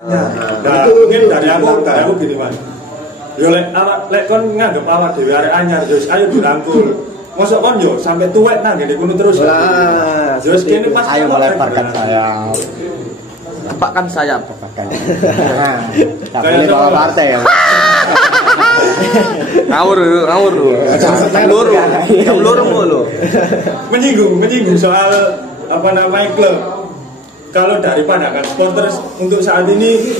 Nah, mungkin dari aku gini Mas. Yo lek kon nganggep awak dhewe arek anyar, yo ayo dirangkul. Mosok kon yo sampai tuwek nang ngene kono terus. Lah, yo kene pas ayo melemparkan sayap. Lepakkan sayap. Tak boleh bawa partai ya. Ngawur. Jam loro mulu. Menyinggung soal apa namanya klub. Kalau dari pandangan supporter untuk saat ini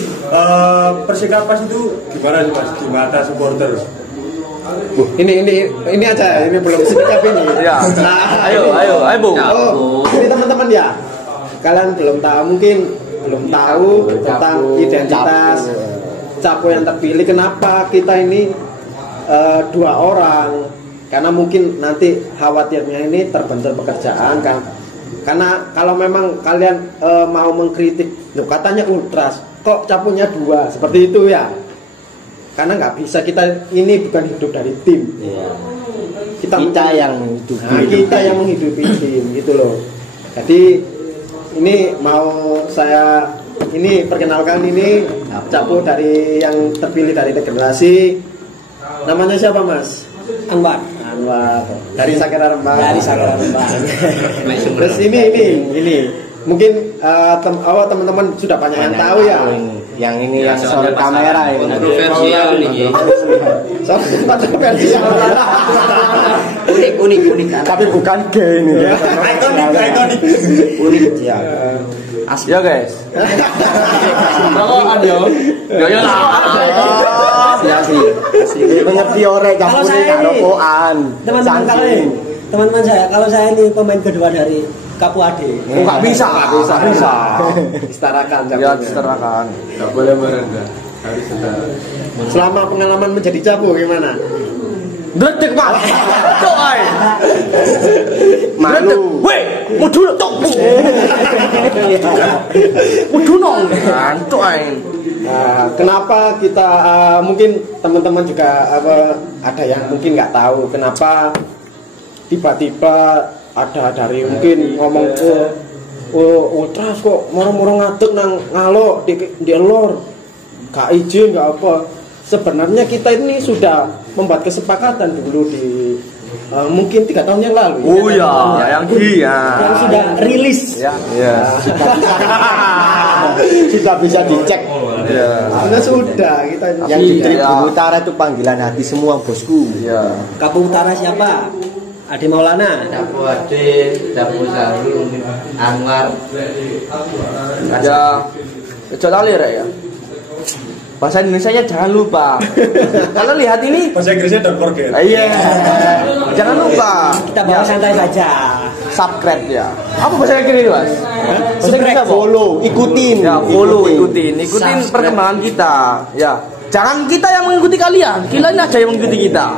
Persikapas itu gimana sih Mas di mata supporter? Ini aja, ini belum sedikit ini. Ya. Nah, Ayo, Bu. Oh, ini teman-teman ya. Kalian belum tahu tentang identitas Capo yang terpilih. Kenapa kita ini 2 orang? Karena mungkin nanti khawatirnya ini terbentur pekerjaan kan. Karena kalau memang kalian mau mengkritik, katanya ultras, kok Capunya 2 seperti itu ya? Karena nggak bisa, kita ini bukan hidup dari tim. Iya. Kita yang menghidupi. Nah, kita yang menghidupi tim gitu loh. Jadi ini mau saya ini perkenalkan, ini Capo dari yang terpilih dari regenerasi. Namanya siapa Mas? Anwar. Dari Sakera Rembang. Terus ini mungkin teman-teman sudah banyak yang tahu ya. Yang ini yang soal kamera ini. Kontroversial ini. Soal kontroversial. Unik kan. Tapi bukan gay ini. Ikonik. Unik ya. Asli ya guys. Rokokan yo. Yo lah. Asli. Mengerti orang Kalau Capo ini saya ini, rokokan. Teman-teman kalau saya ini pemain kedua dari Kapu Ade. Nggak bisa. Setarakan. Ya, setarakan. Enggak boleh merendah. Harus setara. Selama pengalaman menjadi Capo gimana? Dredeg Mas. Tok ae. Malu. Weh, mudu tok. Mudu nong. Tok ae. Nah, kenapa kita mungkin teman-teman juga ada yang mungkin nggak tahu kenapa tiba-tiba ada dari mungkin ngomong ke ultras kok moro-moro ngadeg nang ngalo di lor gak izin gak apa. Sebenarnya kita ini sudah membuat kesepakatan dulu di mungkin 3 tahun yang lalu. Oh ya, yang Yang sudah rilis. Ya. Sudah bisa dicek. Ya. Sudah kita Yang di Tribun Ya. Utara itu panggilan hati semua bosku. Ya. Kapu Utara siapa? Ade Maulana. Capo Ade, Capo Sahrul, Anwar. Ya. Kecuali ya. Bahasa Indonesianya jangan lupa. Kalau lihat ini Bahasa Inggrisnya don't forget. iya. Jangan lupa. Kita bawa santai saja. Subscribe ya. Apa bahasa Inggris itu, Mas? Bahasa Inggris apa? follow, ikutin. Ya, ikutin perkembangan kita. Ya. Jangan kita yang mengikuti kalian. Kalian aja yang mengikuti kita.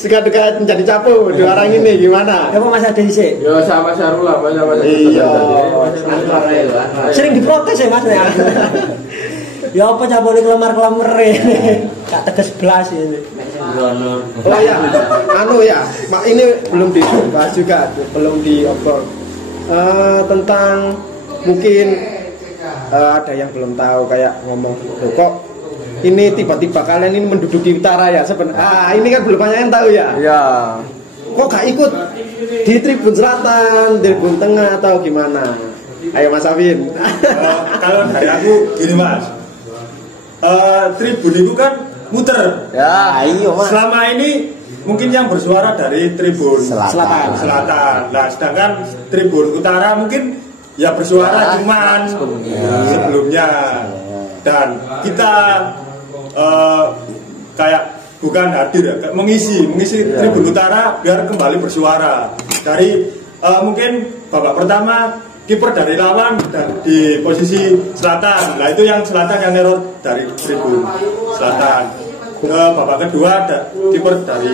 Suka duka menjadi Capo 2 orang ini gimana? Kamu Mas Ade sih. Yo sama Sahrul lah, sama Iya. Anwar ayo. Sering diprotes ya Mas ya. Ya apa Capo ini kelemar-kelemar gak tegas belas ini. Oh ya, ini belum dibahas juga, belum diobrol tentang mungkin ada yang belum tahu kayak ngomong kok ini tiba-tiba kalian ini menduduki utara ya sebenarnya. Ini kan belum banyak yang tahu ya. Ya. Kok gak ikut di Tribun Selatan, Tribun Tengah atau gimana? Ayo Mas Afin. Kalau dari aku gini Mas. Tribun itu kan muter. Ya. Ayo Mas. Selama ini mungkin yang bersuara dari Tribun Selatan. Nah, sedangkan Tribun Utara mungkin ya bersuara cuman sebelumnya. Dan kita kayak bukan hadir ya, mengisi Tribun Utara biar kembali bersuara. Dari mungkin babak pertama kiper dari lawan dan di posisi selatan. Nah itu yang selatan yang neror dari Tribun Selatan. Babak kedua ada kiper dari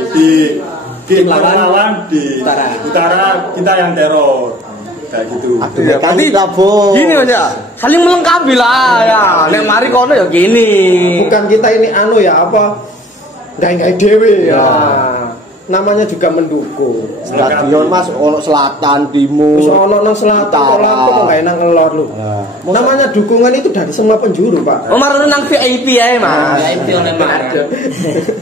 di lawan di utara kita yang teror. Kayak gitu. Ya, berarti gini Mas ya. Saling melengkapi lah ya. Nek mari kono ya gini. Bukan kita ini ya apa? Enggak dewe ya. namanya juga mendukung. Stadion Mas ono selatan, timur. Terus ono nang selatan, Lampung kok gak nang ngelor lu. Namanya dukungan itu dari semua penjuru, Pak. Omar nang VIP ae, Mas. VIP oleh Marjo.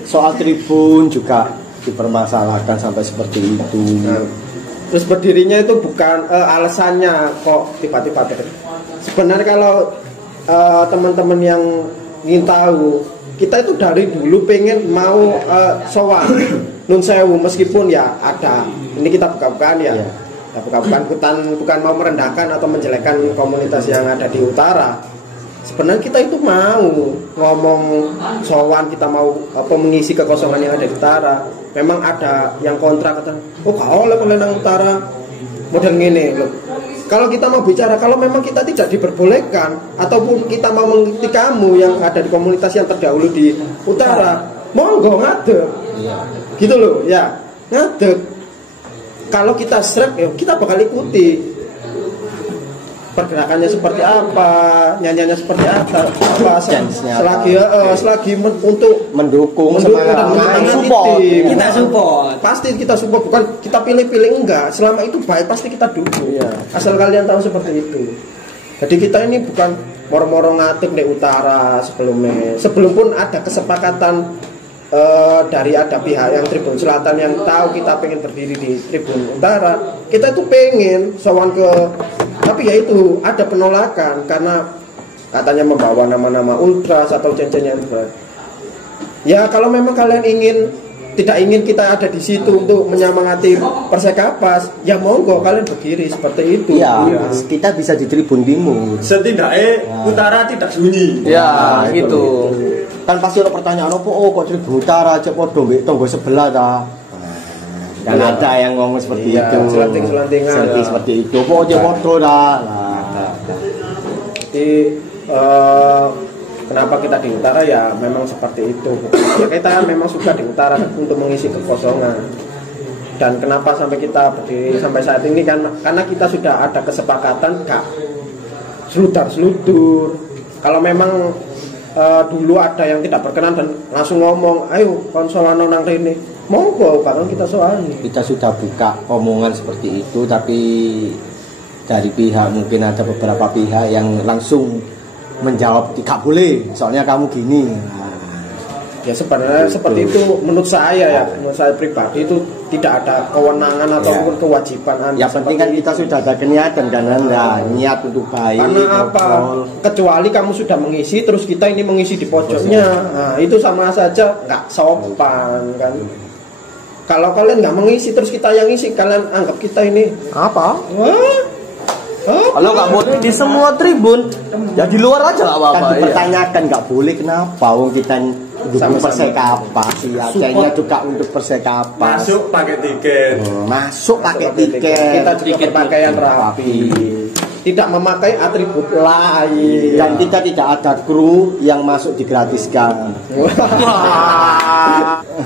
Soal tribun juga dipermasalahkan sampai seperti itu. Nah, terus berdirinya itu bukan alasannya kok tiba-tiba sebenarnya kalau teman-teman yang ingin tahu, kita itu dari dulu pengen mau sowan Nun Sewu, meskipun ya ada ini kita buka-bukaan ya, ya buka-bukaan bukan mau merendahkan atau menjelekkan komunitas yang ada di utara. Sebenarnya kita itu mau ngomong sowan, kita mau mengisi kekosongan yang ada di utara. Memang ada yang kontra kata, oh kalau oleh nang utara model gini loh. Kalau kita mau bicara, kalau memang kita tidak diperbolehkan ataupun kita mau mengikuti kamu yang ada di komunitas yang terdahulu di utara, monggo ngadeg. Gitu loh, ya ngadeg. Kalau kita srek, ya kita bakal ikuti. Pergerakannya seperti apa, nyanyiannya seperti apa selagi untuk mendukung support. Kita support. Pasti kita support, bukan kita pilih-pilih, enggak. Selama itu baik pasti kita dukung. Asal kalian tahu seperti itu. Jadi kita ini bukan moro-moro ngatik di utara sebelumnya. Sebelum pun ada kesepakatan dari ada pihak yang Tribun Selatan yang tahu kita pengen berdiri di Tribun Utara, kita itu pengen sowan ke, tapi ya itu ada penolakan karena katanya membawa nama-nama ultras atau cincin yang berat. Ya kalau memang kalian tidak ingin kita ada di situ untuk menyemangati Persekapas, ya monggo kalian berdiri seperti itu. Iya, kita bisa di Tribun Timur. Setidaknya utara tidak sunyi. Ya, gitu. Kan pasti ada pertanyaan apa, kok Tribun Utara aja podo mbek tonggo sebelah ta. Dan ada yang ngomong seperti itu. Selenting-selentingan. Seperti itu. Kok aja podo ta. Jadi kenapa kita di utara ya memang seperti itu. Ya kita memang suka di utara untuk mengisi kekosongan. Dan kenapa sampai kita berdiri sampai saat ini kan karena kita sudah ada kesepakatan gak seludar-seludur. Kalau memang dulu ada yang tidak berkenan dan langsung ngomong, ayo konsolan nang rene, monggo bakal kita soalnya. Kita sudah buka omongan seperti itu, tapi dari pihak mungkin ada beberapa pihak yang langsung menjawab tidak boleh, soalnya kamu gini. Ya sebenarnya seperti itu menurut saya menurut saya pribadi itu tidak ada kewenangan ataupun kewajiban Anda. Yang penting kan kita sudah ada niatan dan niat untuk baik. Karena apa? Kecuali kamu sudah mengisi terus kita ini mengisi di pojoknya. Nah, itu sama saja nggak sopan kan. Kalau kalian nggak mengisi terus kita yang isi, kalian anggap kita ini apa? Kalau nggak mau di semua tribun, ya di luar aja nggak apa-apa. Kan dipertanyakan nggak boleh kenapa? Wong kita dukung Persekapas, Acehnya juga untuk Persekapas. Masuk pakai tiket. Masuk pakai tiket. Kita juga berpakaian rapi. Tidak memakai atribut lain. Dan kita tidak ada kru yang masuk digratiskan.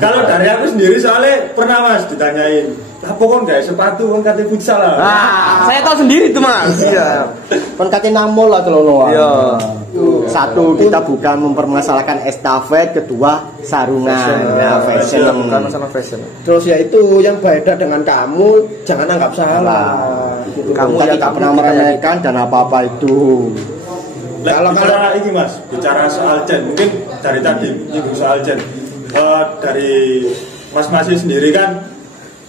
Kalau dari aku sendiri soalnya pernah Mas ditanyain, apa kan gak sepatu kan kate futsal lah. Saya tahu sendiri tuh Mas. Iya. Kan kate namol lah telono. Iya. Satu, kita bukan mempermasalahkan estafet, kedua sarungan. Fashion, bukan masalah fashion. Terus ya itu yang beda dengan kamu, jangan anggap salah. Gitu. Kamu yang tak pernah meremehkan dan apa-apa itu. Kalau ini Mas, bicara soal Jen, mungkin dari tadi itu soal Jen. Dari Mas-Mas sendiri kan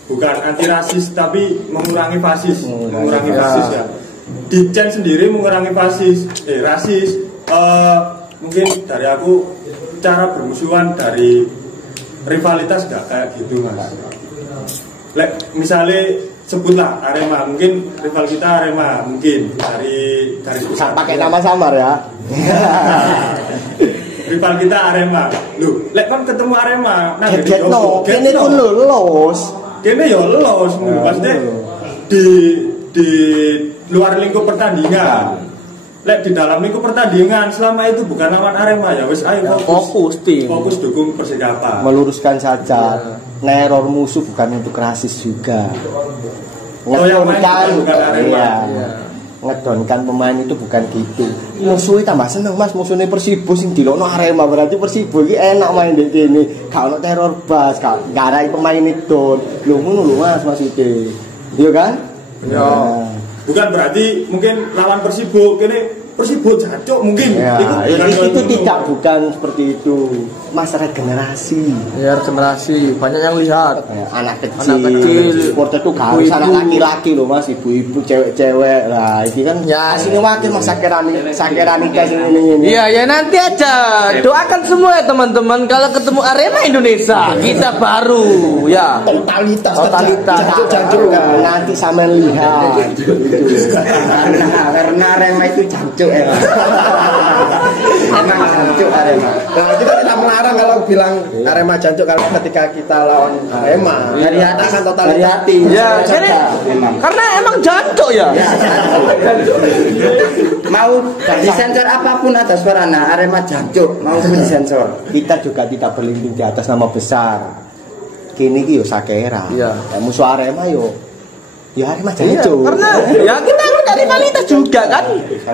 bukan anti rasis tapi mengurangi fasis, fasis ya. Di Jen sendiri mengurangi rasis. Mungkin dari aku cara bermusuhan dari rivalitas gak kayak gitu Mas. Misalnya sebutlah Arema, mungkin rival kita Arema, mungkin dari pakai nama samar ya. Rival kita Arema. Loh, lek kan ketemu Arema, nah kene pun lolos. Kene ya lolos, maksudnya di luar lingkup pertandingan. Lek di dalam lingkup pertandingan selama itu bukan lawan Arema ya wis ayo fokus dukung Persikapas. Meluruskan saja. Neror musuh bukan untuk rasis juga. Yang main bukan Arema. ngedonkan pemain itu bukan gitu. Musuhnya tambah seneng Mas, musuhnya Persibo sing dilokno Arema, berarti Persibo iki enak main di kene. Gak ono teror bas, gak garai pemain itu. Lho ngono lho Mas maksudnya. Iya kan? Ya. Bukan berarti mungkin lawan Persibo kene Persibo jancuk mungkin. Ya, itu tidak bukan seperti itu. Mas regenerasi. Ya regenerasi, banyak yang lihat. Ya, anak kecil. Supporter itu gak harus anak laki-laki loh Mas, ibu-ibu, cewek-cewek. Lah, ini kan ya asine wakil Mas sakerani tes ini. Iya, ya nanti aja. Doakan semua ya teman-teman kalau ketemu Arema Indonesia, kita baru ya. Totalitas. Jancuk. Nanti sampean lihat. Karena Arema itu jancuk ya. Emang jancuk Arema. Nah, kita tidak melarang kalau bilang Arema jancuk kalau ketika kita lawan Arema. Dari hati akan dari totalitas. hati. Ya, karena emang jancuk ya. Mau disensor apapun atas suarana Arema jancuk, mau disensor. Kita juga tidak berlindung di atas nama besar. Kini ki yo Sakera. Iya. Ya, musuh Arema yo. Ya Arema jancuk. Karena ya kita dari rivalitas juga kan.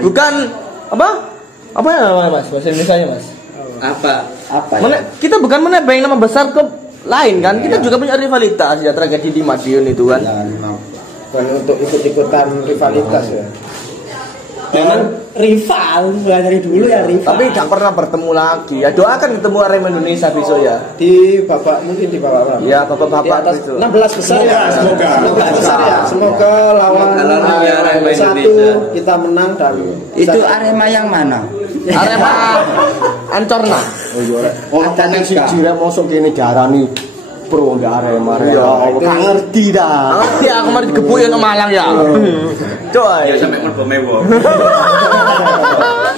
Bukan apa? Apa ya namanya Mas? Bahasa Indonesianya Mas? Apa ya? Kita bukan menebang nama besar ke lain kan? Kita juga punya rivalitas ya tragedi di Madiun itu kan. Bukan untuk ikut-ikutan rivalitas ya. Memang rival, mulai dari dulu ya rival. Tapi gak pernah bertemu lagi. Ya doakan ketemu Arema Indonesia besok ya. Di babak mungkin di babak berapa? Ya Di bapak-bapak atas besok. 16 besar ya. Semoga. 16 besar ya. Semoga lawan Arema satu Indonesia. kita menang dan Itu Arema yang mana? Arema Ancorna. Oh iya. Ono tenan siji rek mosok kene diarani pro ndak Arema. Ya, gak ngerti dah. Ngerti aku mari digebukin ke Malang ya. Coy. Sampai mergo mewah.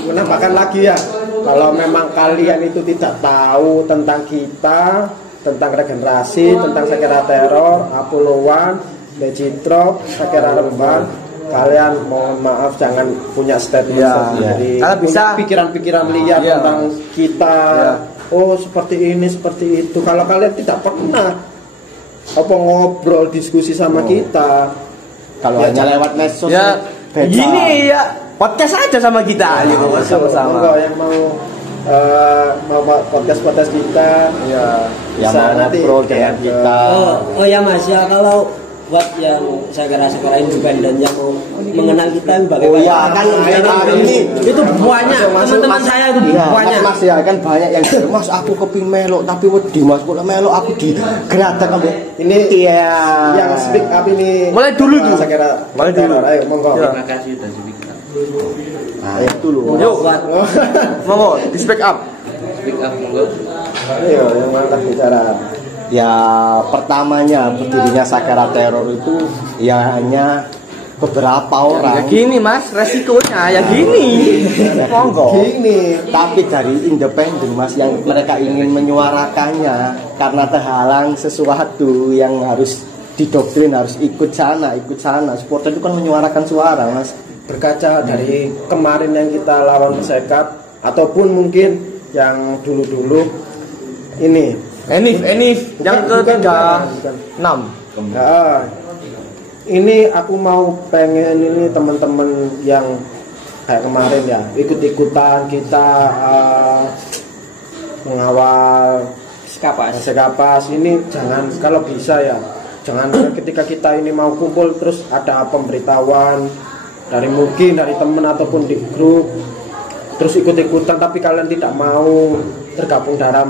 menambahkan lagi ya. Kalau memang kalian itu tidak tahu tentang kita, tentang regenerasi, tentang Sakera Teror, Apolowan, Becitro, Sakera Rembang, kalian mohon maaf jangan punya statement Ya. sendiri. Kalau bisa pikiran-pikiran liar Ya. tentang kita. Ya. Oh seperti ini, seperti itu. Kalau kalian tidak pernah ngobrol diskusi sama kita, Kalau Ya, hanya lewat medsos Ya beda. gini ya podcast aja sama kita gitu sama-sama. Monggo yang mau podcast kita, Ya. Yang bisa mau nanti ngobrol dengan kita. Oh ya Mas ya, kalau buat yang sekarang independen yang mau mengenal kita Oh iya kan ini itu banyak teman-teman saya itu iya, banyak. Mas ya kan banyak yang Mas aku keping melok tapi wedi Mas kok melok aku digeratak kamu. ini Iya. yang speak up ini Mulai dulu tuh. Mulai dulu. Ayo monggo. Ya. Terima kasih sudah speak up. Nah, itu loh. Yuk, monggo di speak up. Speak up monggo. Ayo yang mantap bicara. Ya pertamanya berdirinya Sakera Teror itu ya hanya beberapa Ya orang. gini Mas, resikonya ya gini. Monggo. Gini, Tapi dari independen Mas yang mereka ingin menyuarakannya karena terhalang sesuatu yang harus didoktrin harus ikut sana. Supporter itu kan menyuarakan suara Mas. berkaca dari kemarin yang kita lawan Persekap ataupun mungkin yang dulu-dulu ini. Enif yang Bukan. ke-36. Nah, ini aku mau pengen ini teman-teman yang kayak kemarin ya ikut-ikutan kita mengawal Sekapas ini jangan, kalau bisa ya jangan ketika kita ini mau kumpul terus ada pemberitahuan dari mungkin dari teman ataupun di grup terus ikut-ikutan tapi kalian tidak mau tergabung dalam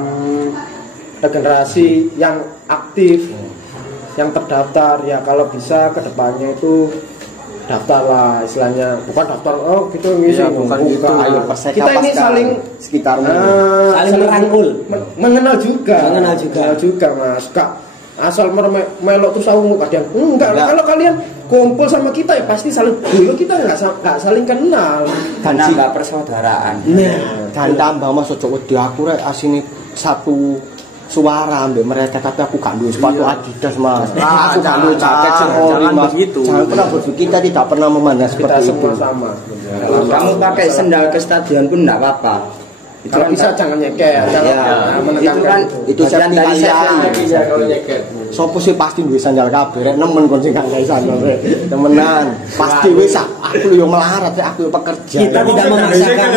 regenerasi yang aktif yang terdaftar ya. Kalau bisa kedepannya itu daftar lah istilahnya, bukan daftar oh gitu ngisi, Ya, bukan gitu. Ayo Persekap kita ini Pascal. saling sekitarmu. Saling merangkul. mengenal juga Mengenal juga. Mas. Kak asal melok terus aku kadang enggak. Kalau kalian kumpul sama kita ya pasti saling dulu kita nggak saling kenal Karena nggak persaudaraan. Dan tambah Mas ojo wedi aku rek asine satu suara ambek mereka tapi aku gak duwe sepatu Adidas Mas. Aku gak duwe jaket sing ori jangan Mas. begitu. Jangan pernah begitu. Kita tidak pernah memandang kita seperti itu. semua sama. Kamu pakai sendal ke stadion pun enggak apa-apa. Kalau bisa jangan nyeket, jangan menekankan itu bagian dari kalian. Sopo sih pasti duwe sandal kabeh, rek nemen kon sing gak gawe sandal rek. Temenan, pasti wis aku yo melarat rek, aku yo pekerja. Kita tidak memaksakan.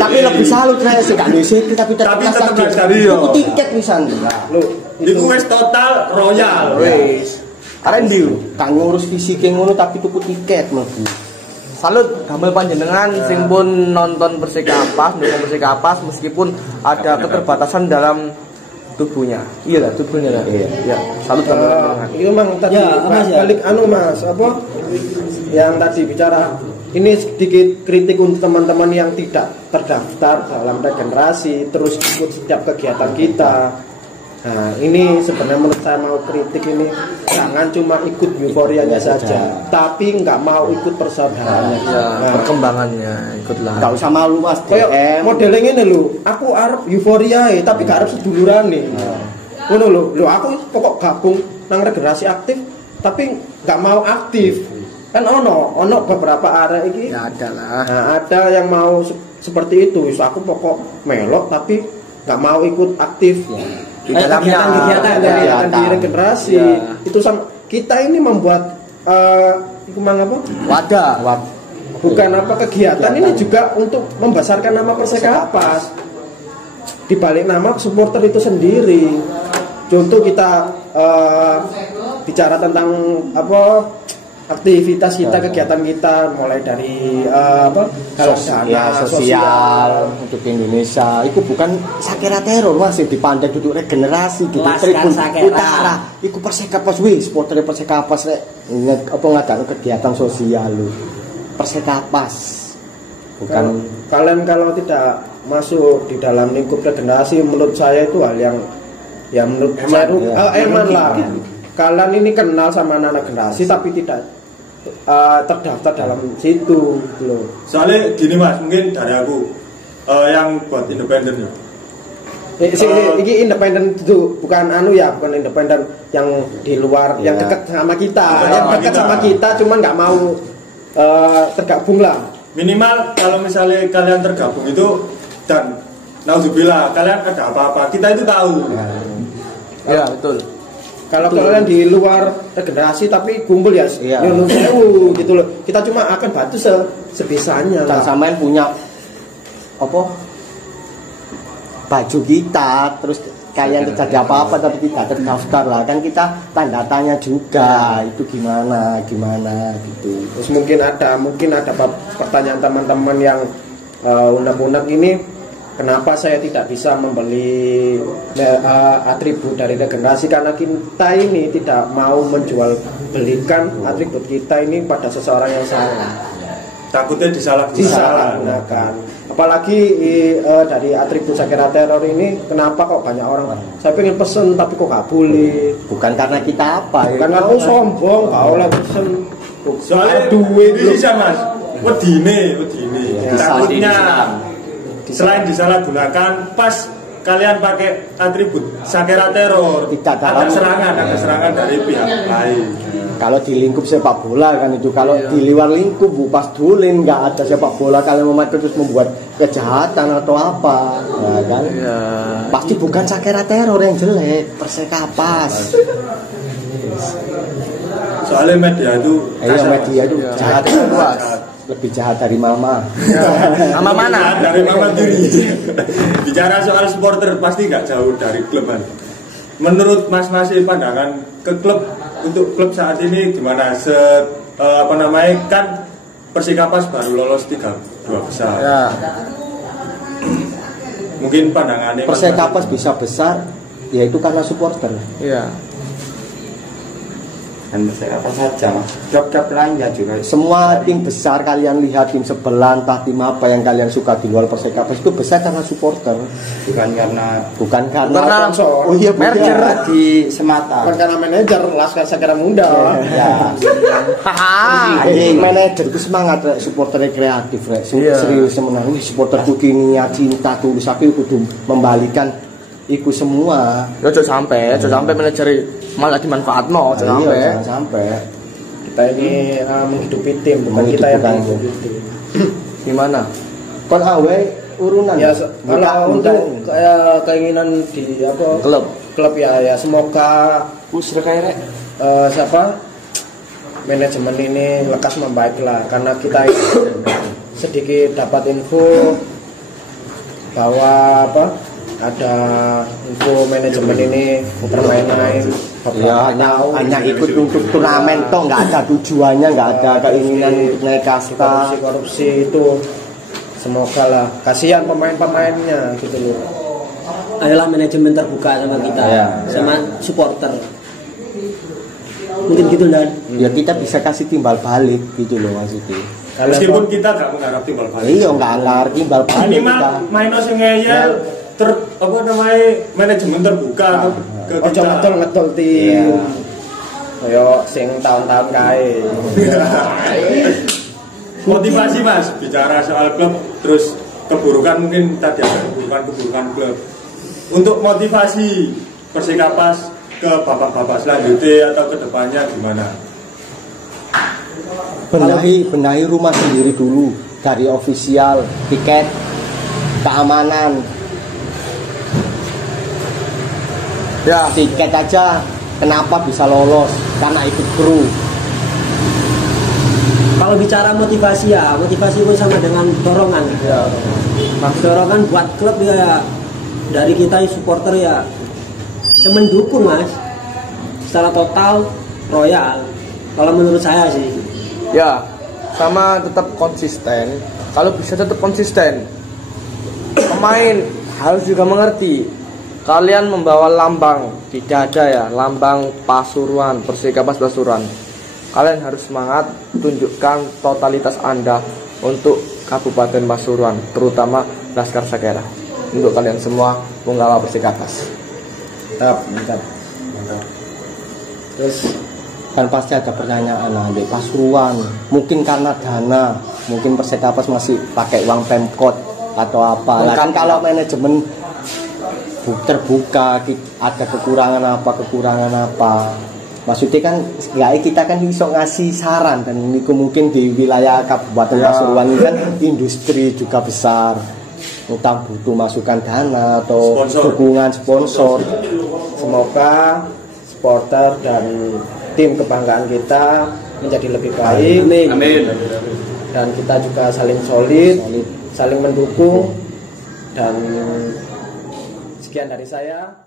Tapi lebih salut rek sing gak duwe sik tapi tetep yo. Tiket wisan. Lho, Iku wis total royal. Wis. Arek ndi gak ngurus fisike ngono tapi tuku tiket mlebu. Salut gamel panjenengan sing pun nonton Persikapas, dukung Persikapas meskipun ada keterbatasan dalam tubuhnya. Iya lah, tubuhnya lah. Iya. Salut gamel panjenengan. itu memang tadi Mas, balik Mas, apa yang tadi bicara ini sedikit kritik untuk teman-teman yang tidak terdaftar dalam regenerasi terus ikut setiap kegiatan kita. Nah, ini sebenarnya menurut saya mau kritik ini jangan cuma ikut euforianya saja, tapi nggak mau ikut persaudaraannya. Perkembangannya ikutlah. Gak usah malu Mas. Kayak modelnya ini lho, aku arep euforia tapi gak arep seduluran nih. Ngono lho, aku pokok gabung nang regenerasi aktif tapi nggak mau aktif. Kan ono beberapa area iki. Ya ada lah. Nah, ada yang mau seperti itu. Aku pokok melok tapi nggak mau ikut aktif. Di dalamnya kegiatan di regenerasi itu sama kita ini membuat wadah bukan kegiatan ini juga untuk membesarkan nama Persikapas di balik nama supporter itu sendiri. Contoh kita bicara tentang aktivitas kita, kegiatan kita mulai dari sosial untuk Indonesia. Itu bukan sakera teror Mas, dipandang duduk regenerasi gitu. Tribun Utara. Iku Persikapas wis, supporter Persikapas rek ngadano kegiatan sosial lu. Persikapas. Bukan kalian kalau tidak masuk di dalam lingkup regenerasi menurut saya itu hal yang menurut saya eman lah. Kalian ini kenal sama anak generasi tapi tidak terdaftar dalam situ loh. Soalnya gini Mas, mungkin dari aku yang buat independen ya. Ini independen itu bukan bukan independen yang di luar, yang dekat sama kita, yang dekat sama kita, cuman nggak mau tergabung lah. Minimal kalau misalnya kalian tergabung itu dan nauzubillah kalian ada apa-apa, kita itu tahu. Ya betul. Kalau kalian di luar regenerasi tapi kumpul ya nyuruh sewu gitu loh. Kita cuma akan bantu sebisanya dan samain punya baju kita, terus kalian terjadi apa-apa tapi tidak terdaftar lah kan kita tanda tanya juga itu gimana gitu. Terus mungkin ada pertanyaan teman-teman yang unek-unek ini, kenapa saya tidak bisa membeli atribut dari regenerasi, karena kita ini tidak mau menjual belikan atribut kita ini pada seseorang yang salah. Takutnya disalahgunakan. Apalagi dari atribut sakera teror ini, kenapa kok banyak orang saya pengen pesen tapi kok gak boleh? Bukan karena kita karena aku sombong, gak oleh pesen. Soalnya duit ini sih Mas, wedine. Takutnya selain disalahgunakan, pas kalian pakai atribut sakera teror, ada serangan dari pihak lain. Kalau di lingkup sepak bola kan itu, kalau di luar lingkup pas dulin nggak ada sepak bola, kalian memakai terus membuat kejahatan atau apa, ya kan? Pasti bukan sakera teror yang jelek, Persikapas. Soalnya media itu jahat, lebih jahat dari mama. Mama mana? Dari mama diri. Bicara soal supporter pasti nggak jauh dari klub. Menurut Mas pandangan ke klub, untuk klub saat ini gimana? Kan Persikapas baru lolos 2 besar. Ya. Mungkin pandangannya Persikapas bisa besar, yaitu karena supporter. Iya. Dan apa saja klub-klub lain ya juga semua tim besar kalian lihat, tim sebelah entah tim apa yang kalian suka di luar Persikapas itu besar karena supporter, bukan karena sponsor. Merger di semata, bukan karena manajer Laskar Sakera Muda. Manajer itu semangat rek, supporternya kreatif rek, serius menang. Supporterku kini cinta tulus, tapi kudu membalikan iku semua. Jangan sampai manajer malah dimanfaatno, jangan sampai. Kita ini menghidupi tim, bukan kita yang menghidupi tim. Gimana? Kon awe urunan. Ya, kalau untuk keinginan di apa? Klub ya semoga siapa manajemen ini lekas membaik lah, karena kita sedikit dapat info bahwa ada info manajemen ini permainan ya hanya ikut untuk turnamen toh, nggak ada tujuannya, nggak ada keinginan naik kasta. Korupsi itu semoga lah, kasihan pemain-pemainnya gitu loh. Ayolah manajemen terbuka sama kita, sama supporter. Mungkin gitu Dan. Ya kita bisa kasih timbal balik gitu loh maksudnya. Meskipun kita nggak mengharap timbal balik. Iya nggak timbal balik. Minimal main sing ngeyel manajemen terbuka ke kita. Ngedol tim. Kayak sing tahun-tahun kae. Motivasi Mas, bicara soal klub, terus keburukan mungkin tadi ada keburukan klub. Untuk motivasi Persikapas ke bapak-bapak selanjutnya atau ke depannya gimana? Benahi rumah sendiri dulu, dari ofisial, tiket, keamanan. Ya, tiket aja kenapa bisa lolos? Karena ikut kru. Kalau bicara motivasi pun sama dengan dorongan. Ya. Dorongan buat klub ya dari kita supporter ya mendukung Mas. Secara total royal. Kalau menurut saya sih. Ya, sama tetap konsisten. Kalau bisa tetap konsisten. Pemain harus juga mengerti. Kalian membawa lambang di dada ya, lambang Pasuruan, Persikapas Pasuruan. Kalian harus semangat, tunjukkan totalitas Anda untuk Kabupaten Pasuruan, terutama Laskar Sakera. Untuk kalian semua penggawa Persikapas. Mantap. Terus kan pasti ada pertanyaan di Pasuruan, mungkin karena dana, mungkin Persikapas masih pakai uang Pemkot atau apa. Lah kan kalau manajemen terbuka ada kekurangan apa. Maksudnya kan kita kan bisa ngasih saran, dan ini mungkin di wilayah Kabupaten Pasuruan ini kan industri juga besar, utang butuh masukan dana atau dukungan sponsor. Semoga supporter dan tim kebanggaan kita menjadi lebih baik. Amin. Dan kita juga saling solid, saling mendukung. Dan sekian dari saya.